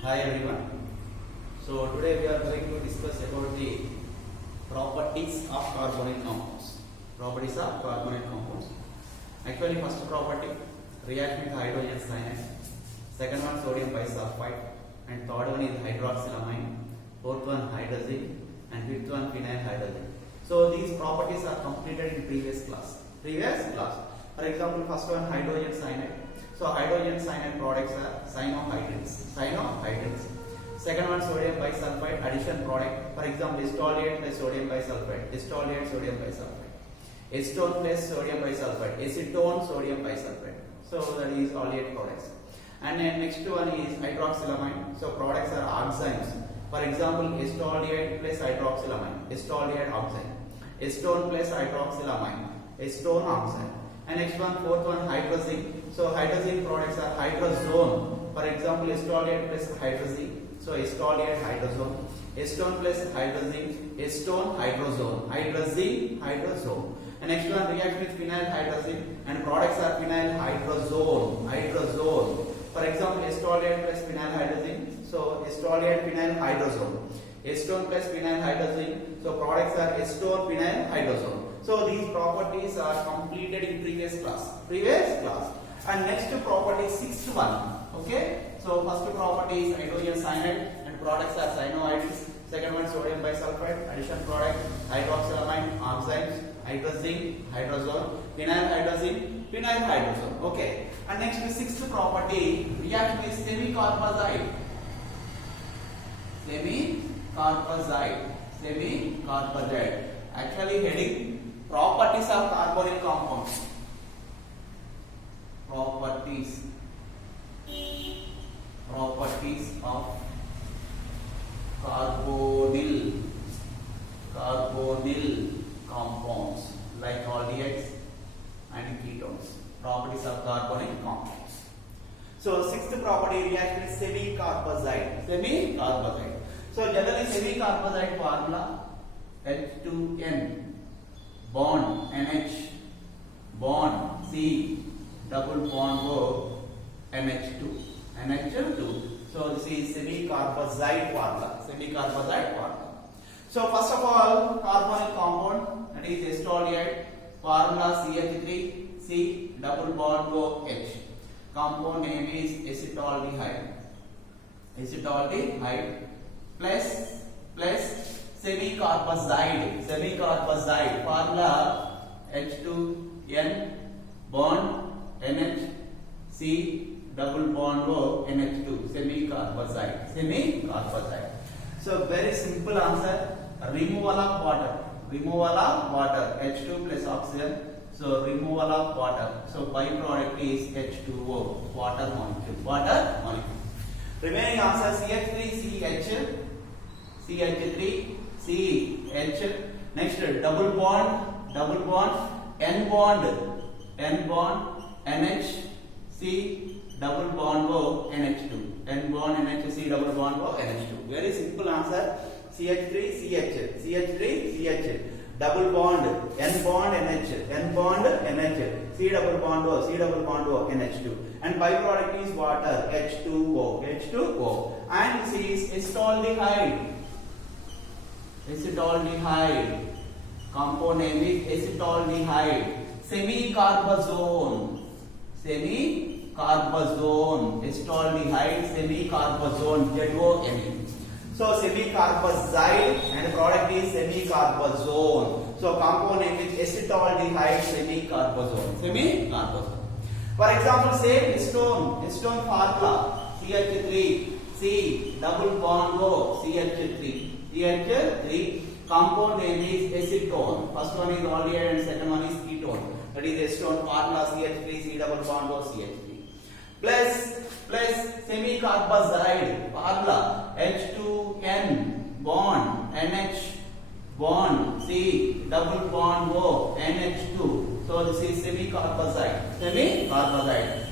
Hi everyone. So today we are going to discuss about the properties of carbonyl compounds. Properties of carbonyl compounds. Actually, first property, react with hydrogen cyanide. Second one, sodium bisulfite. And third one is hydroxylamine. Fourth one, hydrazine. And fifth one, phenyl hydrazine. So these properties are completed in previous class. For example, first one, hydrogen cyanide. So hydrogen cyanide products are cyanohydrates. Second one, sodium bisulfite addition product. For example, histolate plus sodium bisulfite. Histolate sodium bisulfite. Acetone plus sodium bisulfite. Acetone sodium bisulfite. So that is oleate products. And then next one is hydroxylamine. So products are oximes. For example, histolate plus hydroxylamine. Histolate oxime. Acetone plus hydroxylamine. Acetone oxime. And next one, fourth one, hydrazine. So hydrazine products are hydrazone. For example, histolate plus hydrazine. So histolate hydrazone. Acetone plus hydrazine. Acetone hydrazone. Hydrazine hydrazone. And next one, react with phenyl hydrazine. And products are phenyl hydrazone. Hydrazone. For example, histolate plus phenyl hydrazine. So histolate phenyl hydrazone. Acetone plus phenyl hydrazine. So products are acetone phenyl hydrazone. So these properties are completed in previous class. And next property, sixth one. Okay. So first property is hydrogen cyanide and products are cyanohydrates. Second one, sodium bisulfite addition product, hydroxylamine, oximes, hydrazine, hydrazone, phenyl hydrazine. Okay. And next sixth property, react with semi-carpazide. Semi-carpazide. Actually heading properties of carbonyl compounds. Properties of carbonyl compounds like aldehydes and ketones. Properties of carbonyl compounds. So sixth property, react with semi-carpazide. So generally semi-carpazide formula H2N bond NH bond C double bond O NH2. So this is semi-carpazide formula. So first of all, carbonyl compound, that is histolate, formula CH3 C double bond OH. Compound name is acetaldehyde. Plus semi-carpazide formula H2N bond NH C double bond O NH2. Semi-carpazide. So very simple answer. Removal of water. H2 plus oxygen. So removal of water. So byproduct is H2O. Water molecule. Remaining answer, CH3 CH. Next double bond N bond NH C double bond O NH2. N bond NH C double bond O NH2. Very simple answer. CH3 CH. Double bond N bond NH C double bond O NH2. And byproduct is water H2O. And this is acetaldehyde. Compound name is acetaldehyde. Semi-carbazone. Acetaldehyde semi-carbazone ZONE. So semi-carpazide and product is semi-carbazone. So compound name is acetaldehyde semi-carbazone. For example, say histone formula CH3 C double bond O CH3. Compound name is acetone. First one is aldehyde and second one is ketone. That is acetone formula CH3 C double bond O CH3. Plus semi-carpazide formula H2N bond NH bond C double bond O NH2. So this is semi-carpazide.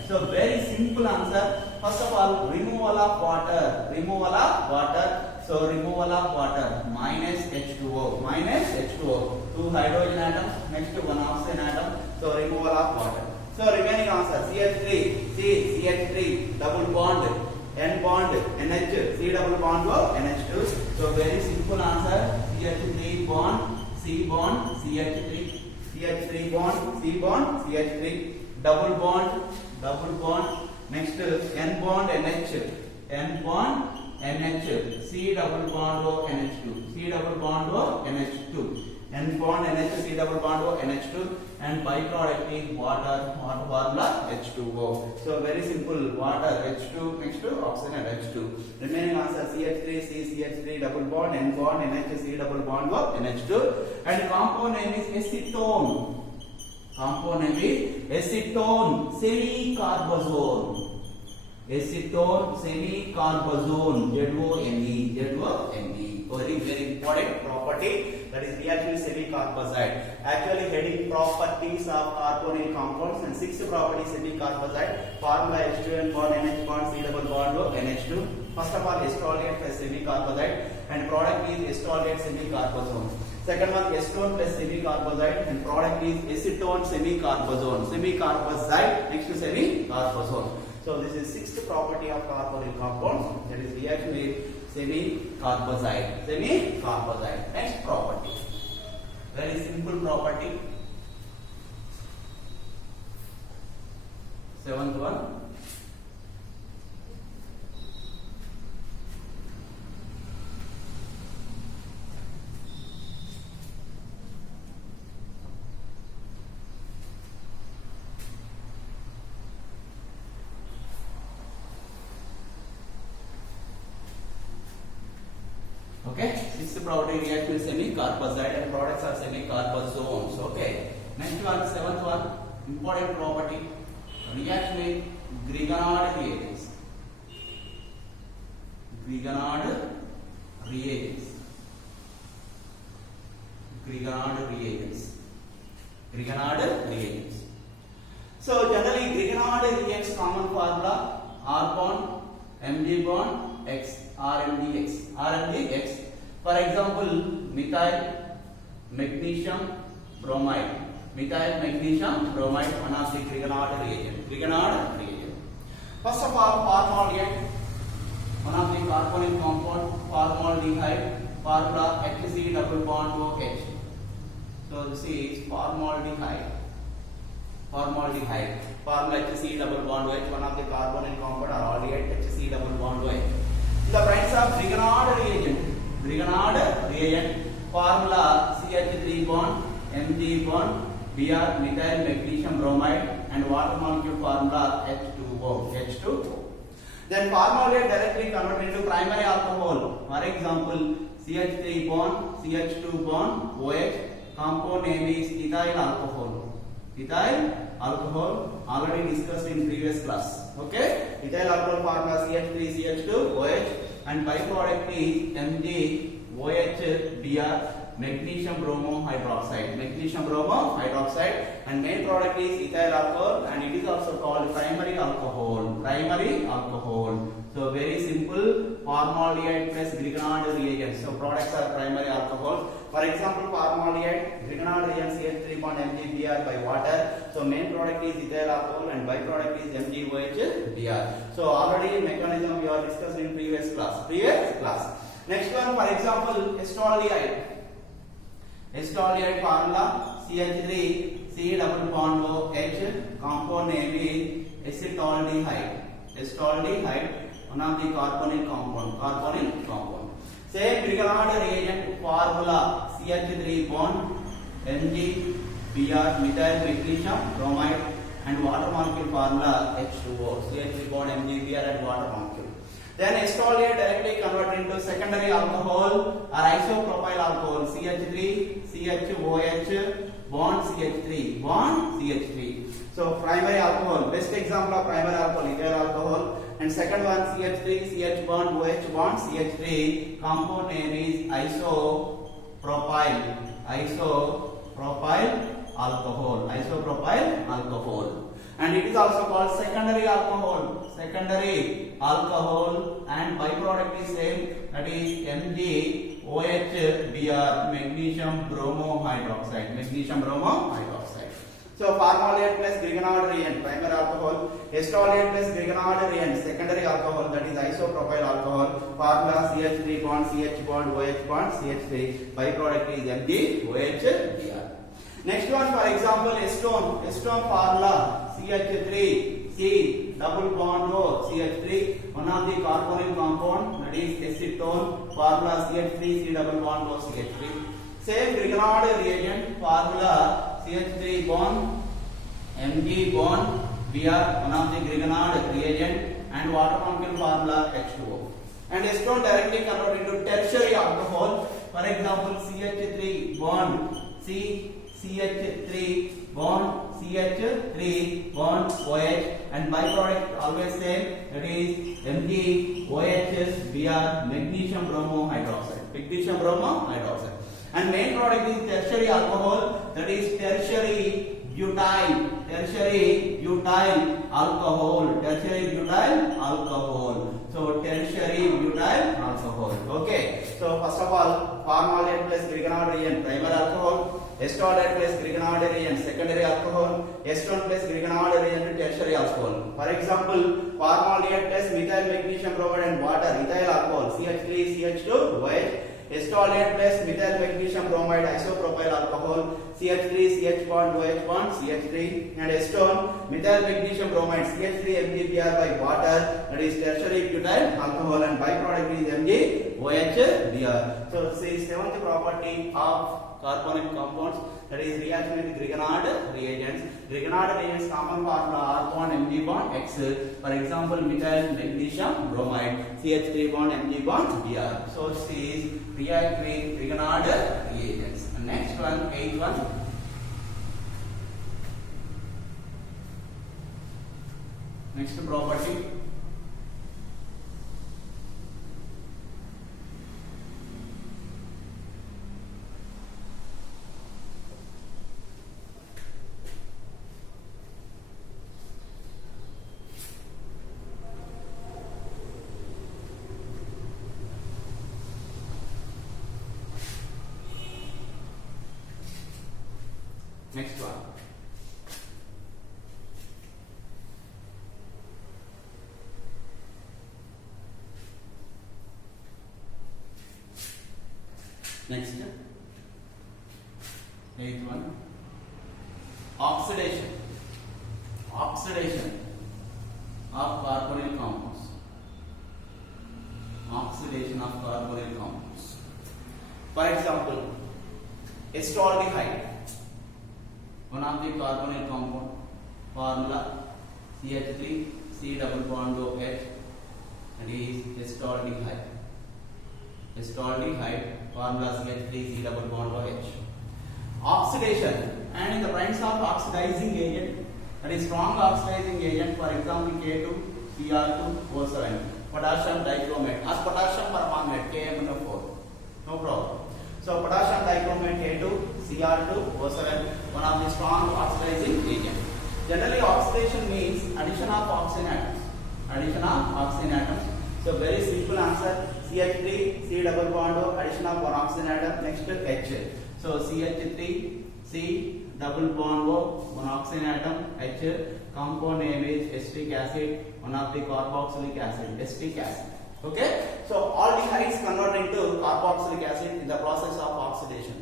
So very simple answer. First of all, removal of water. So removal of water minus H2O. Two hydrogen atoms next to one oxygen atom. So removal of water. So remaining answer CH3 double bond N bond NH, C double bond O, NH2. So very simple answer. CH3 bond, C bond, CH3. CH3 bond, C bond, CH3. Double bond. Next N bond NH, N bond NH, C double bond O, NH2. C double bond O, NH2. N bond NH, C double bond O, NH2, and byproduct is water formula H2O. So very simple, water H2 next to oxygen H2. Remaining answer CH3, C, CH3 double bond, N bond NH, C double bond O, NH2, and compound name is acetone. Compound name is acetone semicarbazole. Acetone semicarbazole, ZONE. Very important property, that is reactive semicarbazide. Actually heading properties of carbonyl compounds, and sixth property semicarbazide. Formula H2N bond NH bond C double bond O, NH2. First of all, acetolate plus semicarbazide, and product is acetolate semicarbazone. Second one, acetone plus semicarbazide, and product is acetone semicarbazone. Semicarbazide next to semicarbazone. So this is sixth property of carbonyl compounds, that is reaction with semicarbazide. Next property, very simple property. Seventh one. Okay, sixth property react with semicarbazide, and products are semicarbazones. Okay, next one, seventh one, important property, react with Grignard reagents. Grignard reagents. So generally Grignard reacts common formula R bond, Mg bond, X, RMDX. For example, methyl magnesium bromide. One of the Grignard reagent. First of all, formaldehyde, one of the carbonyl compound, formaldehyde, formula HC double bond OH. So this is formaldehyde. Formula HC double bond OH, one of the carbonyl compound or aldehyde HC double bond OH. In the presence of Grignard reagent, formula CH3 bond, Mg bond, Br methyl magnesium bromide, and water molecule formula H2O. Then formaldehyde directly converted into primary alcohol. For example, CH3 bond, CH2 bond, OH. Compound name is ethyl alcohol, already discussed in previous class. Okay, ethyl alcohol formula CH3 CH2 OH, and byproduct is MgOH Br magnesium bromohydroxide, and main product is ethyl alcohol, and it is also called primary alcohol. So very simple, formaldehyde plus Grignard reagents. So products are primary alcohol. For example, formaldehyde, Grignard reagent CH3 bond MgBr by water. So main product is ethyl alcohol, and byproduct is MgOH Br. So already mechanism we are discussed in previous class. Next one, for example, acetoldehyde formula CH3 C double bond OH. Compound name is acetaldehyde. One of the carbonyl compound. Same Grignard reagent formula CH3 bond MgBr methyl magnesium bromide, and water molecule formula H2O. CH3 bond MgBr and water molecule. Then acetoldehyde directly converted into secondary alcohol or isopropyl alcohol, CH3 CHOH bond CH3. So primary alcohol, best example of primary alcohol, ethyl alcohol. And second one, CH3 CH bond OH bond CH3. Compound name is isopropyl alcohol. And it is also called secondary alcohol, and byproduct is same, that is MgOH Br magnesium bromohydroxide. So formaldehyde plus grignard reagent, primary alcohol, acetaldehyde plus grignard reagent, secondary alcohol, that is isopropyl alcohol, formula CH3 bond CH bond OH bond CH3, byproduct is MgOH. Next one, for example, acetone formula CH3 C double bond O CH3, one of the carbonyl compound, that is acetone, formula CH3 C double bond O CH3. Same Grignard reagent, formula CH3 bond Mg bond Br, one of the Grignard reagent, and water molecule formula H2O. And acetone directly convert into tertiary alcohol, for example CH3 bond C CH3 bond CH3 bond OH, and byproduct always same, that is MgOH Br, magnesium bromohydroxide, magnesium bromohydroxide. And main product is tertiary alcohol, that is tertiary butyl alcohol, tertiary butyl alcohol. So tertiary butyl alcohol. Okay. So first of all, formaldehyde plus grignard reagent, primary alcohol, acetaldehyde plus grignard reagent, secondary alcohol, acetone plus grignard reagent, tertiary alcohol. For example, formaldehyde plus methyl magnesium bromide and water, ethyl alcohol, CH3 CH2 OH. Acetaldehyde plus methyl magnesium bromide, isopropyl alcohol, CH3 CH bond OH bond CH3, and acetone methyl magnesium bromide CH3 MgBr by water, that is tertiary butyl alcohol, and byproduct is MgOH. So this is seventh property of carbonyl compounds, that is reaction with Grignard reagents. Grignard reagents common formula R bond Mg bond X. For example, methyl magnesium bromide CH3 bond Mg bond Br. So this is react with Grignard reagents. And next one, eighth one. Next property. Next one. Next, eighth one. Oxidation of carbonyl compounds. Oxidation of carbonyl compounds. For example, acetaldehyde, one of the carbonyl compound, formula CH3 C double bond OH, and is acetaldehyde. Acetaldehyde, formula CH3 C double bond OH. Oxidation, and in the presence of oxidizing agent, that is strong oxidizing agent, for example K2 Cr2O7, potassium dichromate, as potassium permanganate KMnO4, no problem. So potassium dichromate K2 Cr2O7, one of the strong oxidizing agent. Generally oxidation means addition of oxygen atoms. Addition of oxygen atoms. So very simple answer, CH3 C double bond O, addition of one oxygen atom, next H. So CH3 C double bond O, one oxygen atom, H, compound name is acetic acid, one of the carboxylic acid, acetic acid. Okay, so aldehydes convert into carboxylic acid in the process of oxidation.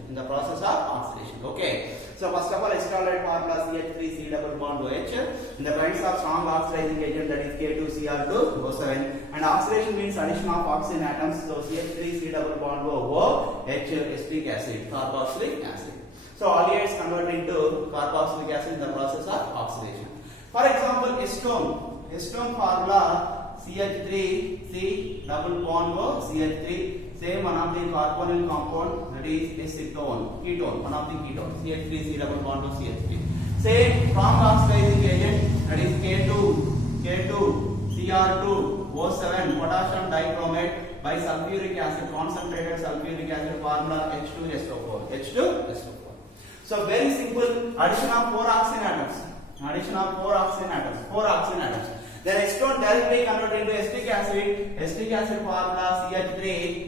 Okay, so first of all, acetaldehyde formula CH3 C double bond OH in the presence of strong oxidizing agent, that is K2 Cr2O7, and oxidation means addition of oxygen atoms. So CH3 C double bond OH, acetic acid, carboxylic acid. So aldehydes convert into carboxylic acid in the process of oxidation. For example, acetone formula CH3 C double bond O CH3, same one of the carbonyl compound, that is ketone, one of the ketone, CH3 C double bond O CH3. Same strong oxidizing agent, that is K2 Cr2O7, potassium dichromate by sulfuric acid, concentrated sulfuric acid, formula H2SO4. So very simple, addition of four oxygen atoms. Then acetone directly converted into acetic acid formula CH3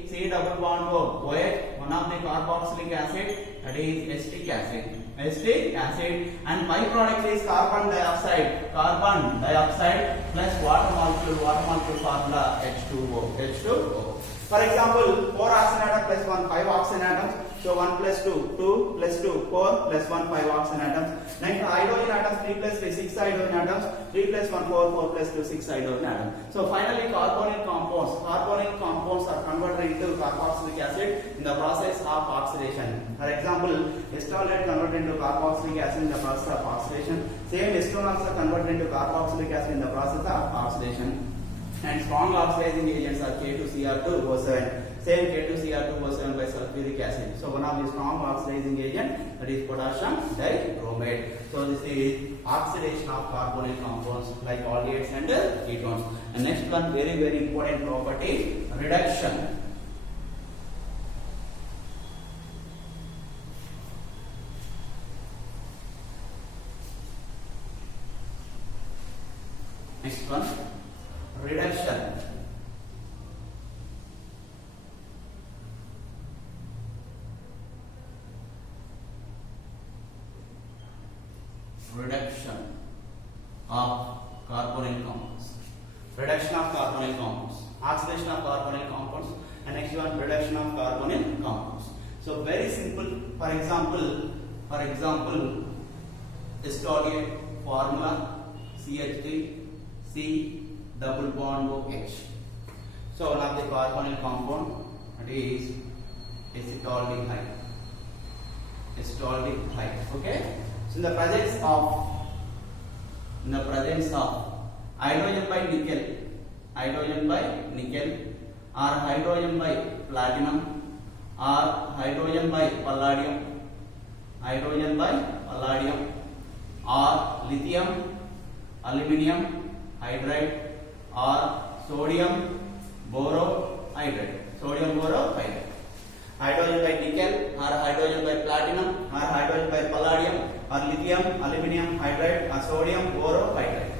C double bond O OH, one of the carboxylic acid, that is acetic acid. acetic acid, and byproduct is carbon dioxide plus water molecule formula H2O. For example, 4 oxygen atom plus 1 5 oxygen atoms. So 1 plus 2 2 plus 2 4 plus 1 5 oxygen atoms. Next hydrogen atoms 3 plus 3 6 hydrogen atoms. 3 plus 1 4 4 plus 2 6 hydrogen atoms. So finally carbonyl compounds are converted into carboxylic acid in the process of oxidation. For example, acetylate converted into carboxylic acid in the process of oxidation. Same acetone also converted into carboxylic acid in the process of oxidation. And strong oxidizing agents are K2Cr2O7. Same K2Cr2O7 by sulfuric acid. So one of the strong oxidizing agent, that is potassium dichromate. So this is oxidation of carbonyl compounds like aldehydes and ketones. And next one, very important property, reduction. Next one, reduction. Reduction of carbonyl compounds. Reduction of carbonyl compounds. Oxidation of carbonyl compounds. And next one, reduction of carbonyl compounds. So very simple. For example, acetylate formula CH3 C double bond OH. So one of the carbonyl compound, that is acetaldehyde. Okay. So in the presence of hydrogen by nickel, or hydrogen by platinum, or hydrogen by palladium, or lithium, aluminium hydride, or sodium borohydride. Hydrogen by nickel, or hydrogen by platinum, or hydrogen by palladium, or lithium, aluminium hydride, or sodium borohydride.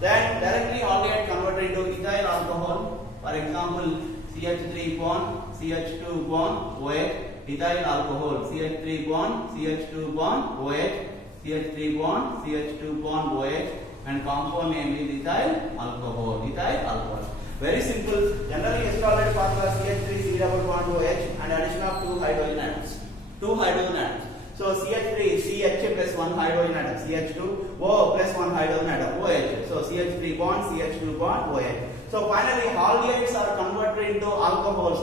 Then directly aldehyde converted into ethyl alcohol. For example, CH3 bond, CH2 bond, OH, ethyl alcohol, CH3 bond, CH2 bond, OH, CH3 bond, CH2 bond, OH, and compound name is ethyl alcohol. Very simple. Generally acetylate formula CH3 C double bond OH and addition of 2 hydrogen atoms. So CH3 CH plus 1 hydrogen atom, CH2 O plus 1 hydrogen atom, OH. So CH3 bond, CH2 bond, OH. So finally aldehydes are converted into alcohols.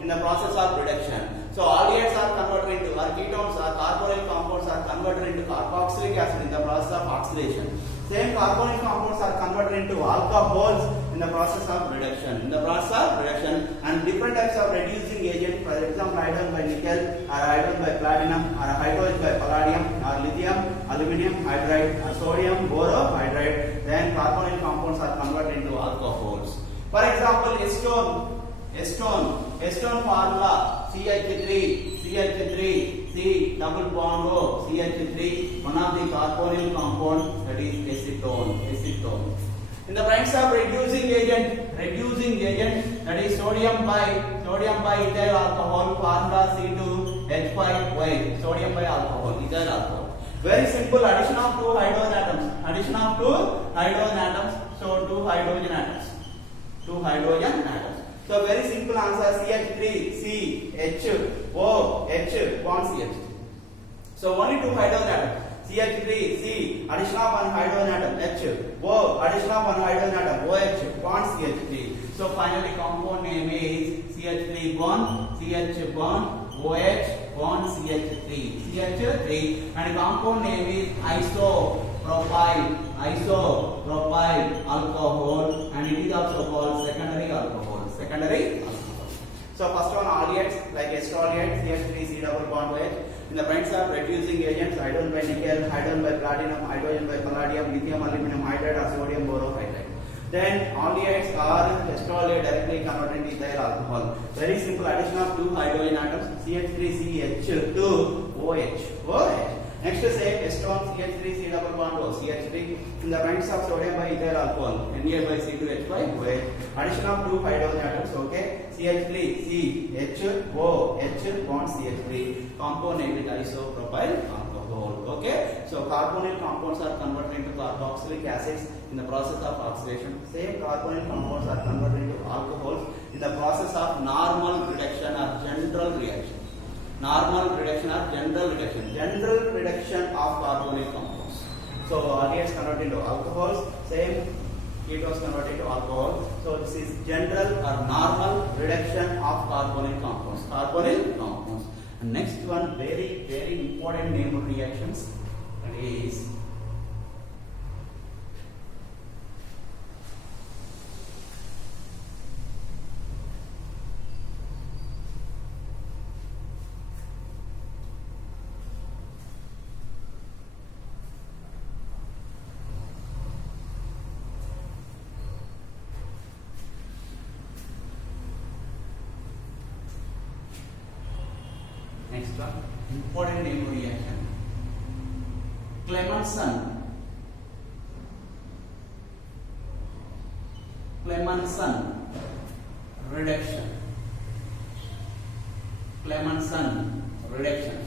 In the process of reduction. So aldehydes are converted into, or ketones or carbonyl compounds are converted into carboxylic acid in the process of oxidation. Same carbonyl compounds are converted into alcohols in the process of reduction. And different types of reducing agent, for example, hydrogen by nickel, or hydrogen by platinum, or hydrogen by palladium, or lithium, aluminium hydride, or sodium borohydride. Then carbonyl compounds are converted into alcohols. For example, acetone formula CH3 C double bond O, CH3, one of the carbonyl compound, that is acetone. In the presence of reducing agent, that is sodium by ethyl alcohol, formula C2H5Y, sodium by alcohol, ethyl alcohol. Very simple, addition of 2 hydrogen atoms, so 2 hydrogen atoms. So very simple answer, CH3 C H O H bond CH. So only 2 hydrogen atoms. CH3 C, addition of 1 hydrogen atom H, O, addition of 1 hydrogen atom OH, bond CH3. So finally compound name is CH3 bond, CH bond, OH, bond CH3, and compound name is isopropyl alcohol, and it is also called secondary alcohol. So first one, aldehydes like acetylate, CH3 C double bond OH. In the presence of reducing agents, hydrogen by nickel, hydrogen by platinum, hydrogen by palladium, lithium aluminium hydride, or sodium borohydride. Then aldehydes are acetylate directly converted into ethyl alcohol. Very simple, addition of 2 hydrogen atoms, CH3 CH2 OH. Next same acetone CH3 C double bond O, CH3. In the presence of sodium biethyl alcohol, Na by C2H by OH. Addition of two hydrogen atoms, okay. CH3, C, H, O, H bond CH3. Compound name is isopropyl alcohol, okay. So carbonyl compounds are converted into carboxylic acids in the process of oxidation. Same carbonyl compounds are converted into alcohols in the process of normal reduction or general reaction. Normal reduction or general reduction. General reduction of carbonyl compounds. So aldehydes convert into alcohols. Same ketones convert into alcohol. So this is general or normal reduction of carbonyl compounds. Carbonyl compounds. And next one, very important name of reactions. That is next one, important name of reaction. Clemmensen reduction. Clemmensen reduction.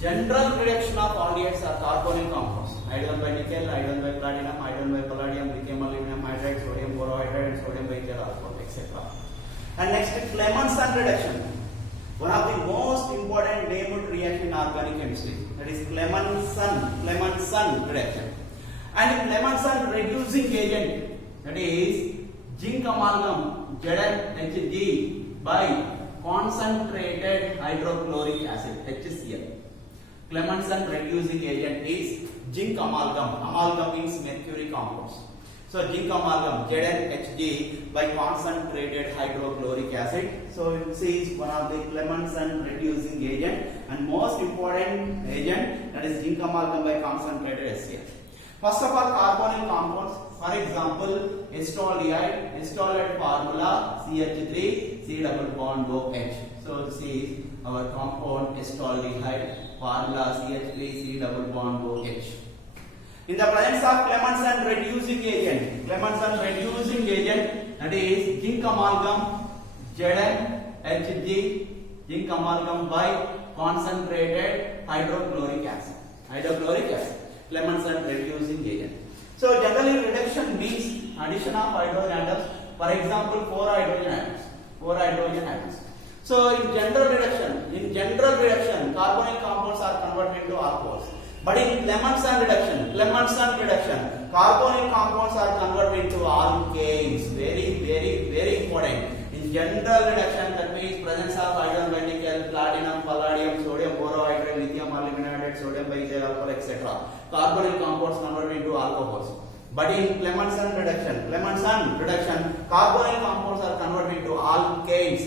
General reduction of aldehydes or carbonyl compounds. Iodine by nickel, iodine by platinum, iodine by palladium, lithium aluminum hydride, sodium borohydride, and sodium biethyl alcohol, etc. And next, Clemmensen reduction. One of the most important named reaction in organic chemistry, that is Clemmensen reaction. And Clemmensen reducing agent, that is zinc amalgam ZnHG by concentrated hydrochloric acid HCl. Clemmensen reducing agent is zinc amalgam. Amalgam means mercury compounds. So zinc amalgam ZnHG by concentrated hydrochloric acid. So this is one of the Clemmensen reducing agent and most important agent, that is zinc amalgam by concentrated HCl. First of all, carbonyl compounds. For example, estolide formula CH3 C double bond OH. So this is our compound estaldehyde formula CH3 C double bond OH. In the presence of Clemmensen reducing agent, that is zinc amalgam ZnHG, zinc amalgam by concentrated hydrochloric acid. Clemmensen reducing agent. So generally reduction means addition of hydrogen atoms. For example, 4 hydrogen atoms. So in general reduction, carbonyl compounds are converted into alcohols. But in Clemmensen reduction, carbonyl compounds are converted into alkanes. Very important. In general reduction, that means presence of iodine by nickel, platinum, palladium, sodium borohydride, lithium aluminate, sodium biethyl alcohol, etc. Carbonyl compounds converted into alcohols. But in Clemmensen reduction, carbonyl compounds are converted into alkanes.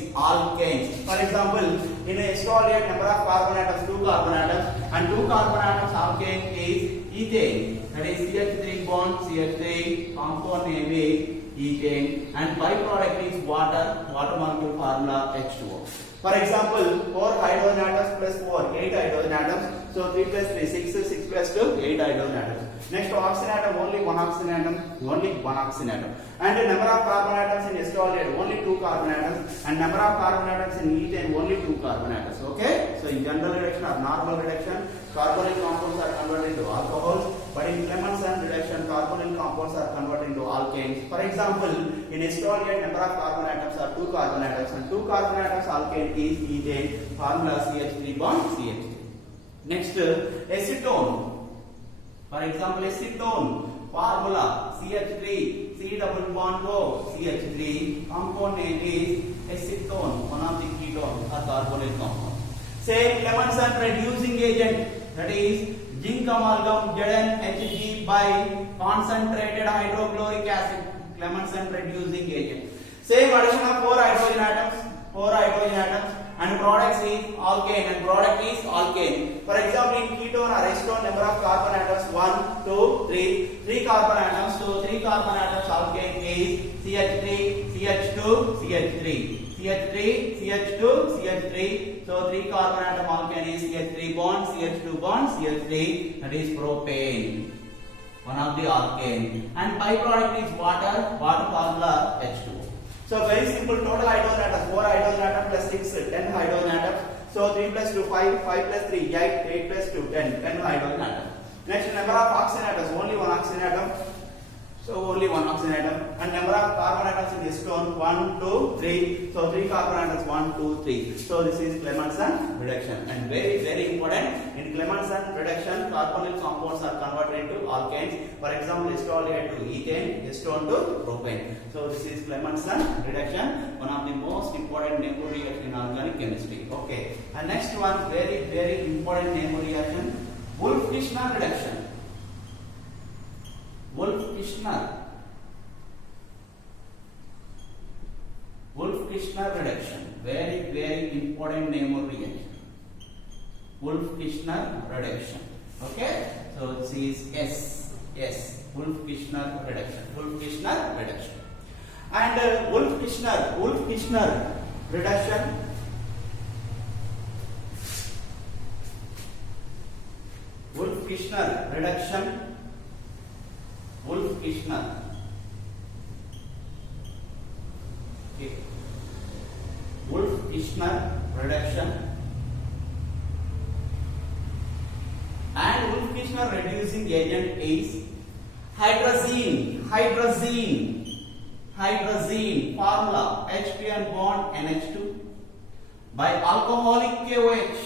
For example, in a estolate, number of carbon atoms, 2 carbon atoms, and 2 carbon atoms alkane is ethane. That is CH3 bond CH3, compound name is ethane, and byproduct is water molecule formula H2O. For example, 4 hydrogen atoms plus 4, 8 hydrogen atoms. So 3 plus 3, 6, 6 plus 2, 8 hydrogen atoms. Next, oxygen atom, only one oxygen atom. And the number of carbon atoms in estolate, only 2 carbon atoms. And number of carbon atoms in ethane, only 2 carbon atoms. Okay? So in general reduction or normal reduction, carbonyl compounds are converted into alcohols. But in Clemmensen reduction, carbonyl compounds are converted into alkanes. For example, in estolate, number of carbon atoms are 2 carbon atoms, and 2 carbon atoms alkane is ethane. Formula CH3 bond CH3. Next, acetone. For example, acetone formula CH3 C double bond O CH3, compound name is acetone, one of the ketone or carbonyl compound. Same Clemmensen reducing agent, that is zinc amalgam ZnHG by concentrated hydrochloric acid. Clemmensen reducing agent. Same addition of 4 hydrogen atoms, and product is alkane, For example, in ketone or acetone, number of carbon atoms 1, 2, 3, 3 carbon atoms. So 3 carbon atoms alkane is CH3, CH2, CH3. CH3, CH2, CH3. So 3 carbon atom alkane is CH3 bond, CH2 bond, CH3. That is propane, one of the alkane. And byproduct is water. Water formula H2O. So very simple. Total hydrogen atoms 4 hydrogen atoms plus 6 10 hydrogen atoms. So 3 plus 2 5, 5 plus 3 8, 8 plus 2 10 hydrogen atoms. Next, number of oxygen atoms, only one oxygen atom. So only one oxygen atom. And number of carbon atoms in this stone 1, 2, 3. So 3 carbon atoms 1, 2, 3. So this is Clemmensen reduction. And very important, in Clemmensen reduction, carbonyl compounds are converted into alkanes. For example, acetylate to ethane, acetone to propane. So this is Clemmensen reduction, one of the most important Nemer reaction in organic chemistry. Okay. And next one, very important Nemer reaction, Wolff-Kishner reduction. Wolff-Kishner reduction, very important Nemer reaction. Wolff-Kishner reduction. Okay, so this is S. Wolff-Kishner reduction. Wolff-Kishner reduction. And Wolff-Kishner reduction. Wolff-Kishner reduction. Wolff-Kishner. Okay. Wolff-Kishner reduction. And Wolff-Kishner reducing agent is hydrazine. Formula H2N bond NH2 by alcoholic KOH.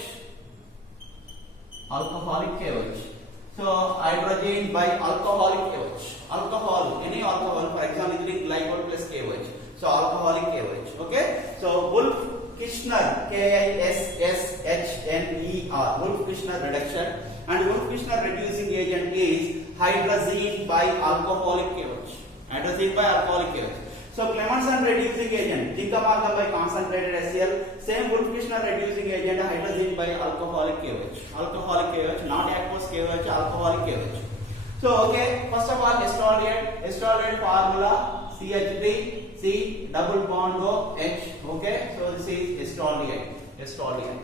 So hydrogen by alcoholic KOH. Alcohol, any alcohol, for example, glycol plus KOH. So alcoholic KOH. Okay. So Wolff-Kishner, Kishner, Wolff-Kishner reduction, and Wolff-Kishner reducing agent is hydrazine by alcoholic KOH. So Clemmensen reducing agent, zinc amalgam by concentrated HCl. Same Wolff-Kishner reducing agent, hydrazine by alcoholic KOH. Not aqueous KOH, alcoholic KOH. So okay, first of all, acetylate formula CH3, C double bond O H. Okay, so this is acetylate.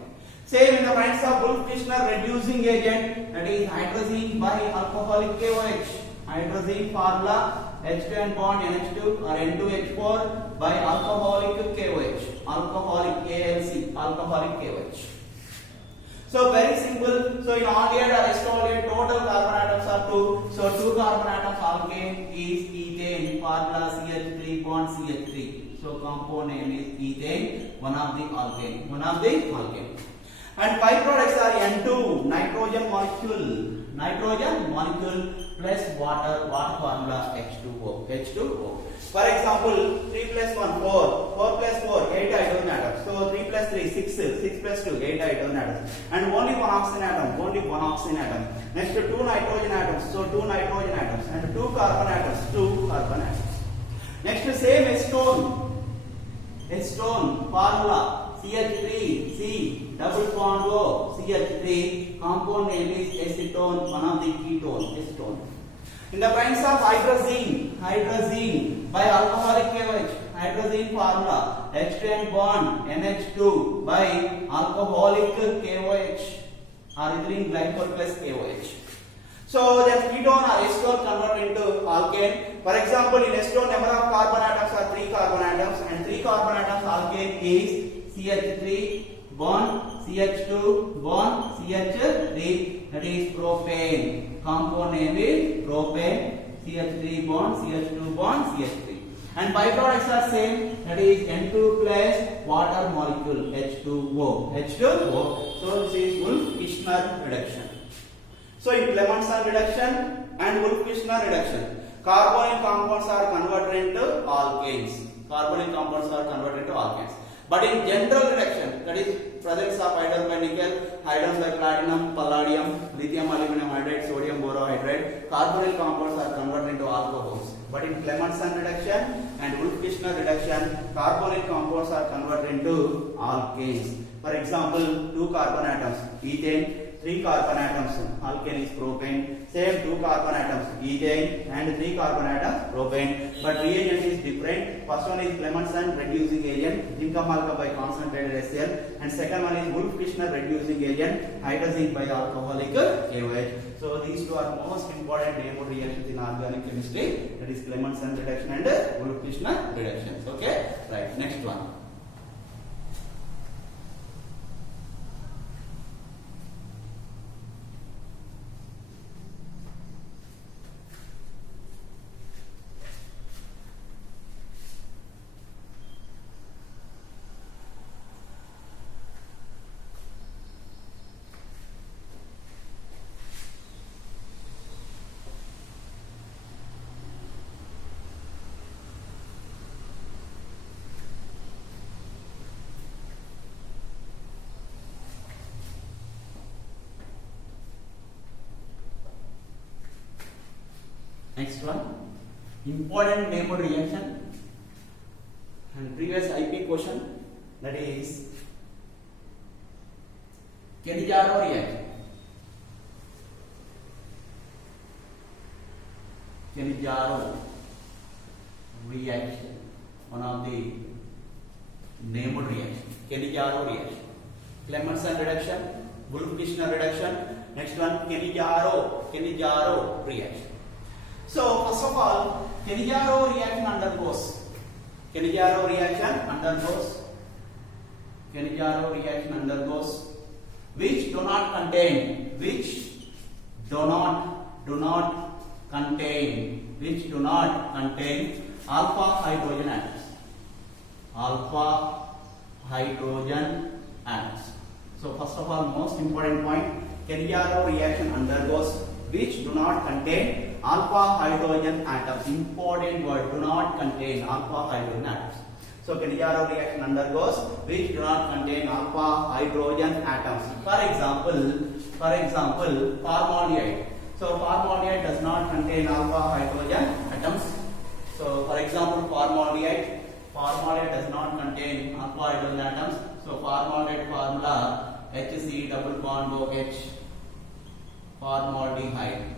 Same in the presence of Wolff-Kishner reducing agent, that is hydrazine by alcoholic KOH. Hydrazine formula H2N bond NH2 or N2H4 by alcoholic KOH. Alcoholic KOH. So very simple. So in aldehyde or acetylate, total carbon atoms are 2. So 2 carbon atoms alkane is ethane. Formula CH3 bond CH3. So compound name is ethane, one of the alkane. And byproducts are N2, nitrogen molecule plus water formula H2O. For example, 3 plus 1, 4, 4 plus 4, 8 hydrogen atoms. So 3 plus 3, 6, 6 plus 2, 8 hydrogen atoms. And only one oxygen atom. Next 2 nitrogen atoms. So 2 nitrogen atoms. And 2 carbon atoms. Next same acetone formula CH3, C double bond O, CH3, compound name is acetone, one of the ketone, acetone. In the presence of hydrazine by alcoholic KOH, hydrazine formula H2N bond NH2 by alcoholic KOH or ethylene glycol plus KOH. So then ketone or acetone convert into alkane. For example, in acetone number of carbon atoms are 3 carbon atoms, and 3 carbon atoms alkane is CH3 bond CH2 bond CH3, that is propane. Compound name is propane. CH3 bond CH2 bond CH3. And byproducts are same, that is N2 plus water molecule H2O. So this is Wolff-Kishner reduction. So in Clemmensen reduction and Wolff-Kishner reduction, carbonyl compounds are converted into alkanes. But in general reduction, that is presence of hydrogen by nickel, hydrogen by platinum, palladium, lithium aluminum hydride, sodium borohydride, carbonyl compounds are converted into alcohols. But in Clemmensen reduction and Wolff-Kishner reduction, carbonyl compounds are converted into alkanes. For example, 2 carbon atoms, ethane, 3 carbon atoms, alkane is propane. Same 2 carbon atoms, ethane, and 3 carbon atoms propane. But reagent is different. First one is Clemmensen reducing agent, zinc amalgam by concentrated HCl, and second one is Wolff-Kishner reducing agent, hydrazine by alcoholic AOH. So these two are most important neighborhood reactions in organic chemistry. That is Clemmensen reduction and Wolff-Kishner reductions. Okay, right. Next one. Next one, important neighborhood reaction, and previous IP question, that is Cannizzaro reaction. Cannizzaro reaction, one of the neighborhood reaction. Cannizzaro reaction, Clemmensen reduction, Wolff-Kishner reduction. Next one, Cannizzaro reaction. So first of all, Cannizzaro reaction undergoes which do not contain alpha hydrogen atoms. So first of all, most important point, Cannizzaro reaction undergoes which do not contain alpha hydrogen atoms. Important word, do not contain alpha hydrogen atoms. So Cannizzaro reaction undergoes which do not contain alpha hydrogen atoms. For example, formaldehyde. So formaldehyde does not contain alpha hydrogen atoms. So for example, formaldehyde does not contain alpha hydrogen atoms. So formaldehyde formula HC double bond OH, formaldehyde.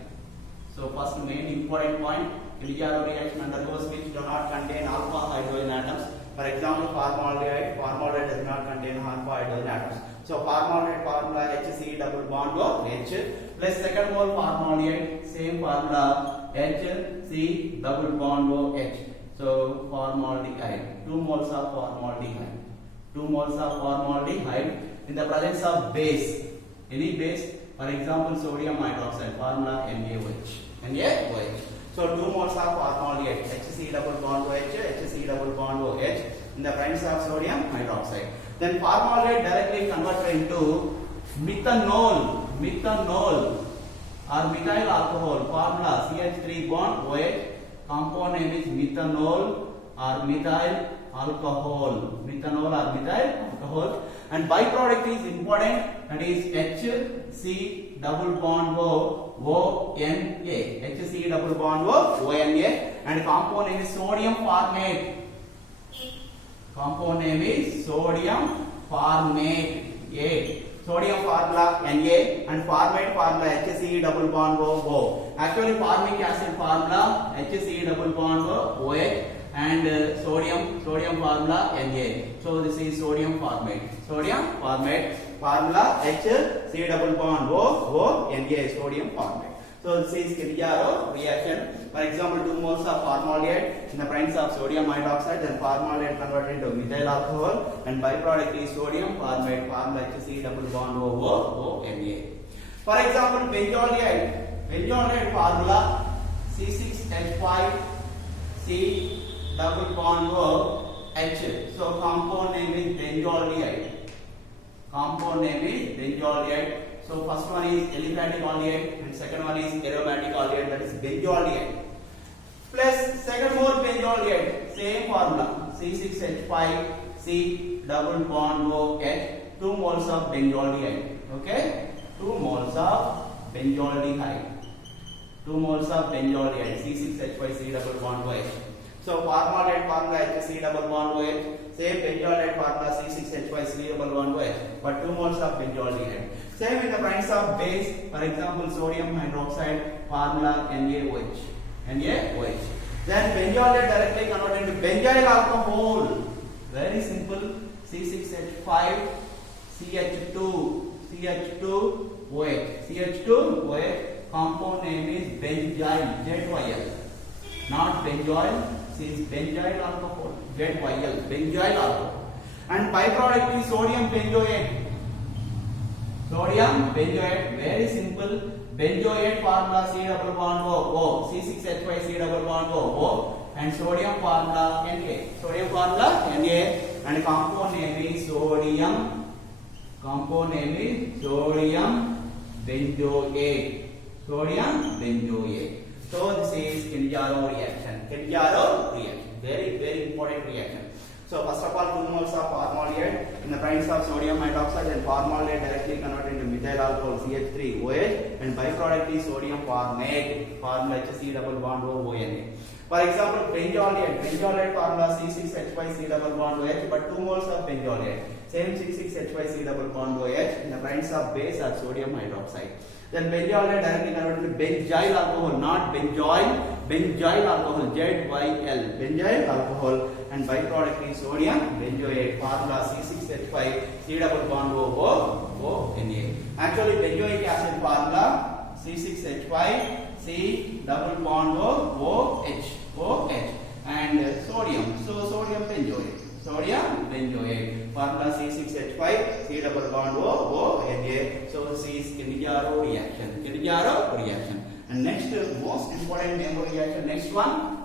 So first main important point, Cannizzaro reaction undergoes which do not contain alpha hydrogen atoms. For example, formaldehyde does not contain alpha hydrogen atoms. So formaldehyde formula HC double bond OH plus second mole formaldehyde, same formula HC double bond OH. So formaldehyde, 2 moles of formaldehyde in the presence of base, any base. For example, sodium hydroxide formula NaOH. So 2 moles of formaldehyde, HC double bond OH in the presence of sodium hydroxide. Then formaldehyde directly converted into methanol or methyl alcohol formula CH3 bond OH. Compound name is methanol or methyl alcohol. And byproduct is important, that is HC double bond ONA. And compound name is sodium formate. Sodium formula Na and formate formula HC double bond O. Actually formic acid formula HC double bond OH and sodium formula Na. So this is sodium formate formula HC double bond O Na, sodium formate. So this is Cannizzaro reaction. For example, 2 moles of formaldehyde in the presence of sodium hydroxide, then formaldehyde converted into methyl alcohol, and byproduct is sodium formate formula HC double bond O Na. For example, benzaldehyde formula C6H5C double bond OH. So compound name is benzaldehyde. So first one is aliphatic aldehyde and second one is aromatic aldehyde, that is benzaldehyde. Plus second more benzaldehyde, same formula C6H5C double bond OH, 2 moles of benzaldehyde. Okay, 2 moles of benzaldehyde, C6H5C double bond OH. So So formaldehyde formula HC double bond OH. Same benzoylate formula C6H5 double bond OH. But 2 moles of benzoyldehyde. Same in the presence of base. For example, sodium hydroxide formula NaOH. NaOH. Then benzoylate directly converted into benzyl alcohol. Very simple. C6H5 CH2OH. CH2OH. Compound name is benzyl. ZYL. Not benzoyl. This is benzyl alcohol. ZYL. Benzyl alcohol. And byproduct is sodium benzoate. Sodium benzoate. Very simple. Benzoate formula C double bond O. C6H5 C double bond O. And sodium formula Na. Sodium formula Na. And compound name is sodium. Compound name is sodium benzoate. Sodium benzoate. So this is Kilimanjaro reaction. Kilimanjaro reaction. Very important reaction. So first of all, 2 moles of formaldehyde in the presence of sodium hydroxide, and formaldehyde directly converted into methyl alcohol CH3OH, and byproduct is sodium formate. Formula HC double bond ONA. For example, benzoylate. Benzoylate formula C6H5 double bond OH, but 2 moles of benzoylate. Same C6H5 double bond OH in the presence of base or sodium hydroxide. Then benzoylate directly converted to benzyl alcohol, not benzoyl. Benzyl alcohol, ZYL. Benzyl alcohol, and byproduct is sodium benzoate. Formula C6H5 double bond ONA. Actually, benzoic acid formula C6H5 double bond OH, and sodium. So sodium benzoate. Sodium benzoate. Formula C6H5 double bond ONA. So this is Kilimanjaro reaction. Kilimanjaro reaction. And next, most important member reaction. Next one.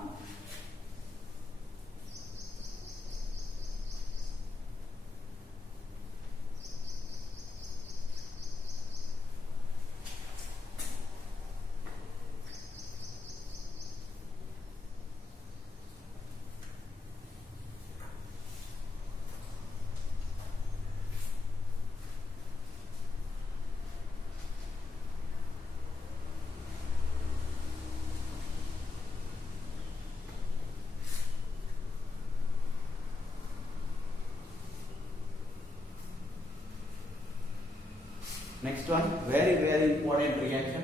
Next one, very important reaction.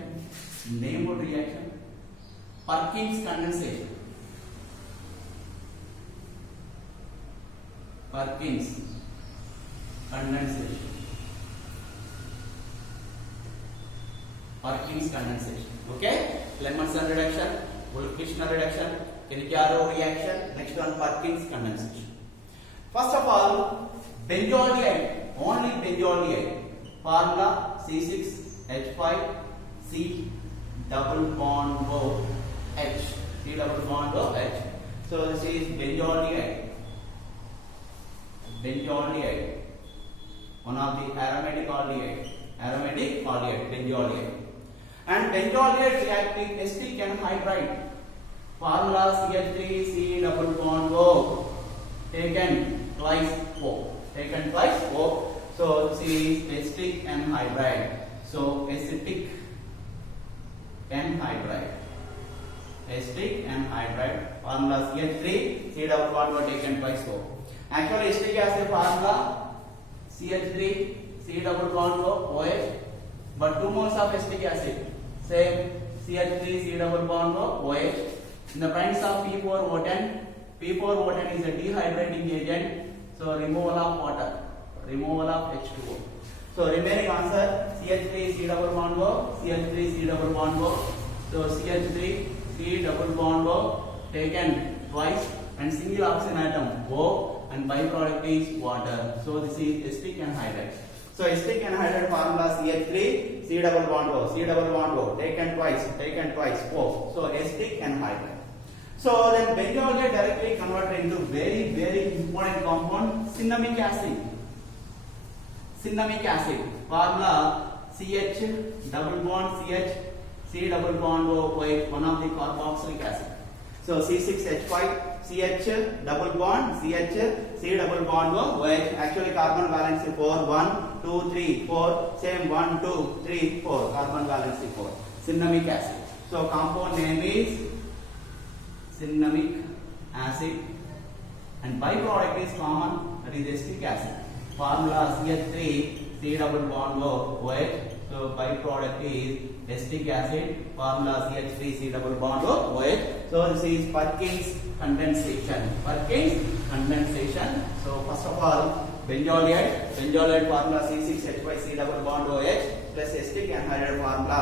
Name of reaction. Perkins condensation. Perkins condensation. Perkins condensation. Okay? Clemmensen reduction, Wolff-Kishner reduction, Kilimanjaro reaction. Next one, Perkins condensation. First of all, benzoyldehyde. Only benzoyldehyde. Formula C6H5 C double bond OH. C double bond OH. So this is benzoyldehyde. Benzoyldehyde. One of the aromatic aldehyde. Aromatic aldehyde. Benzoyldehyde. And benzoyldehyde reacting acetic anhydride. Formula CH3 C double bond O. Taken twice O. Taken twice O. So this is acetic anhydride. So acetic anhydride. Acetic anhydride. Formula CH3 C double bond O taken twice O. Actually, acetic acid formula CH3 C double bond O OH, but 2 moles of acetic acid. Same CH3 C double bond O OH. In the presence of P4O10. P4O10 is a dehydrating agent. So removal of water. Removal of H2O. So remaining answer CH3 C double bond O, CH3 C double bond O. So CH3 C double bond O taken twice, and single oxygen atom O, and byproduct is water. So this is acetic anhydride. So acetic anhydride formula CH3 C double bond O, C double bond O taken twice O. So acetic anhydride. So then benzoylate directly converted into very important compound, cinnamic acid. Cinnamic acid formula CH double bond CH C double bond OH, one of the carboxylic acid. So C6H5 CH double bond CH C double bond OH. Actually carbon valency 4, 1, 2, 3, 4. Same 1, 2, 3, 4. Carbon valency 4. Cinnamic acid. So compound name is cinnamic acid, and byproduct is common, that is acetic acid. Formula CH3 C double bond OH. So byproduct is acetic acid. Formula CH3 C double bond OH. So this is Perkins condensation. Perkins condensation. So first of all, benzoylate formula C6H5 C double bond OH plus acetic anhydride formula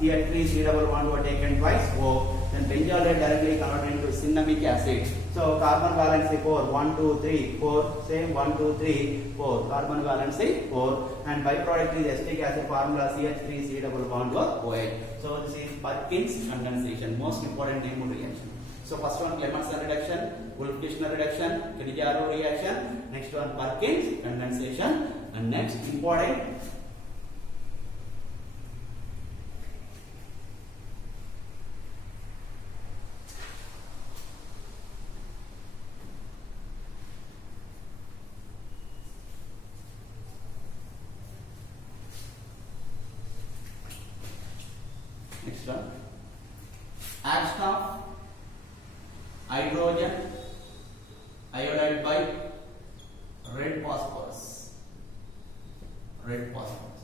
CH3 C double bond O taken twice O. Then benzoylate directly converted into cinnamic acid. So carbon valency 4, 1, 2, 3, 4, same 1, 2, 3, 4, carbon valency 4, and byproduct is acetic acid formula CH3 C double bond OH. So this is Perkins condensation, most important name reaction. So first one Clemmensen reduction, Wolff-Kishner reduction, Kirill-Yarrow reaction. Next one Perkins condensation, and next important one action of hydrogen iodide by red phosphorus.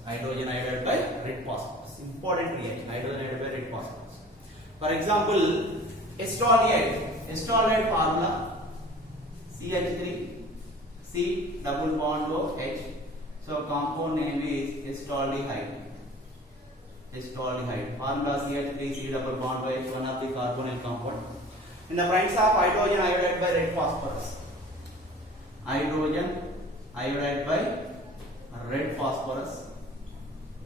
Hydrogen iodide by red phosphorus. Important reaction. Hydrogen iodide by red phosphorus. For example, acetolate formula CH3 C double bond OH. So compound name is acetaldehyde. Formula CH3 C double bond OH, one of the carbonyl compound. In the presence of hydrogen iodide by red phosphorus. Hydrogen iodide by red phosphorus,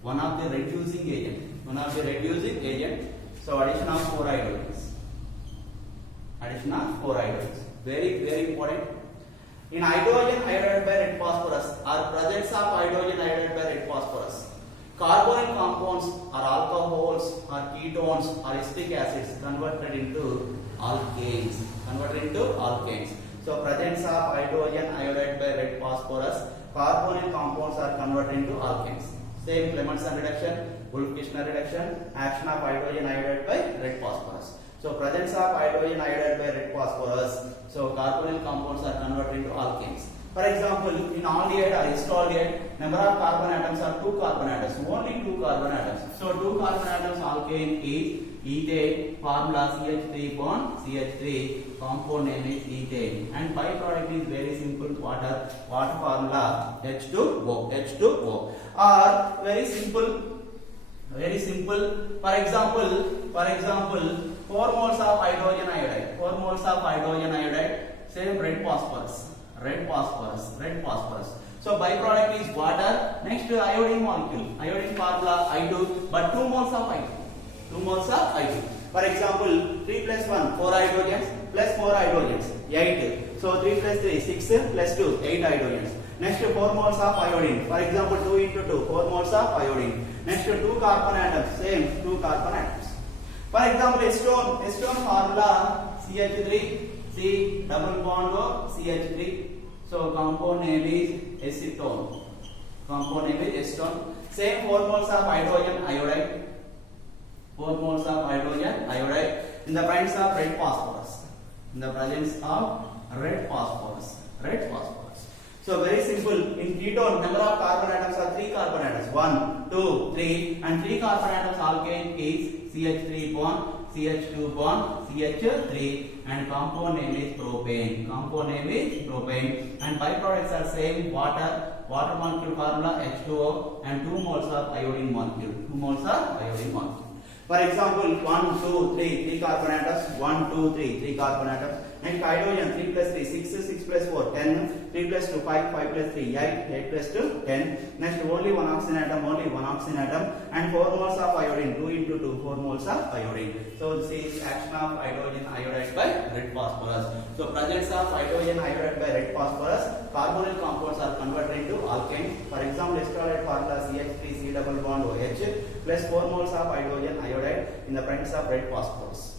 one of the reducing agent. So addition of 4 hydrogens. Very important. In hydrogen iodide by red phosphorus or presence of hydrogen iodide by red phosphorus, carbonyl compounds or alcohols or ketones or acetic acids converted into alkanes. So presence of hydrogen iodide by red phosphorus, carbonyl compounds are converted into alkanes. Same Clemmensen reduction, Wolff-Kishner reduction, action of hydrogen iodide by red phosphorus. So presence of hydrogen iodide by red phosphorus, so carbonyl compounds are converted into alkanes. For example, in aldehyde or acetaldehyde, number of carbon atoms are 2 carbon atoms, only 2 carbon atoms. So 2 carbon atoms alkane is ethane, formula CH3 bond CH3, compound name is ethane, and byproduct is very simple, water formula H2O. Or very simple. For example, 4 moles of hydrogen iodide, same red phosphorus. So byproduct is water. Next iodine molecule. Iodine formula I2, but 2 moles of I2. For example, 3 plus 1, 4 hydrogens, plus 4 hydrogens, 8. So 3 plus 3, 6 plus 2, 8 hydrogens. Next 4 moles of iodine. For example, 2 into 2, 4 moles of iodine. Next 2 carbon atoms, same 2 carbon atoms. For example, acetone formula CH3 C double bond O CH3. So compound name is acetone. Same 4 moles of hydrogen iodide. In the presence of red phosphorus. So very simple. In ketone, number of carbon atoms are 3 carbon atoms. 1, 2, 3, and 3 carbon atoms alkane is CH3 bond, CH2 bond, CH3, and compound name is propane. And byproducts are same, water molecule formula H2O, and 2 moles of iodine molecule. For example, 1, 2, 3 carbon atoms, 1, 2, 3 carbon atoms. Next hydrogen 3 plus 3, 6 plus 4, 10, 3 plus 2, 5 plus 3, 8 plus 2, 10. Next only one oxygen atom, and 4 moles of iodine, 2 into 2, 4 moles of iodine. So this is action of hydrogen iodide by red phosphorus. So presence of hydrogen iodide by red phosphorus, carbonyl compounds are converted into alkane. For example, acetolate formula CH3 C double bond OH plus 4 moles of hydrogen iodide in the presence of red phosphorus.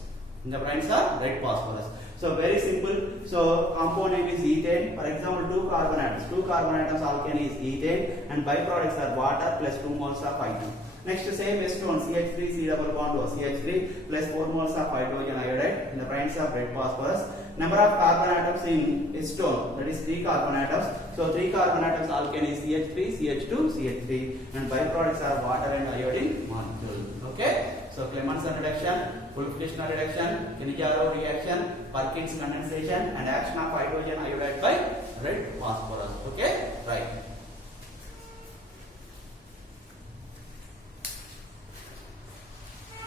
So very simple. So compound name is ethane. For example, 2 carbon atoms alkane is ethane, and byproducts are water plus 2 moles of I2. Next same acetone CH3 C double bond O CH3 plus 4 moles of hydrogen iodide in the presence of red phosphorus. number of carbon atoms in acetone, that is 3 carbon atoms. So 3 carbon atoms alkane is CH3, CH2, CH3, and byproducts are water and iodine molecule. Okay. So Clemmensen reduction, Wolff-Kishner reduction, Finnegan reaction, Perkins condensation, and action of hydrogen iodide by red phosphorus. Okay, right.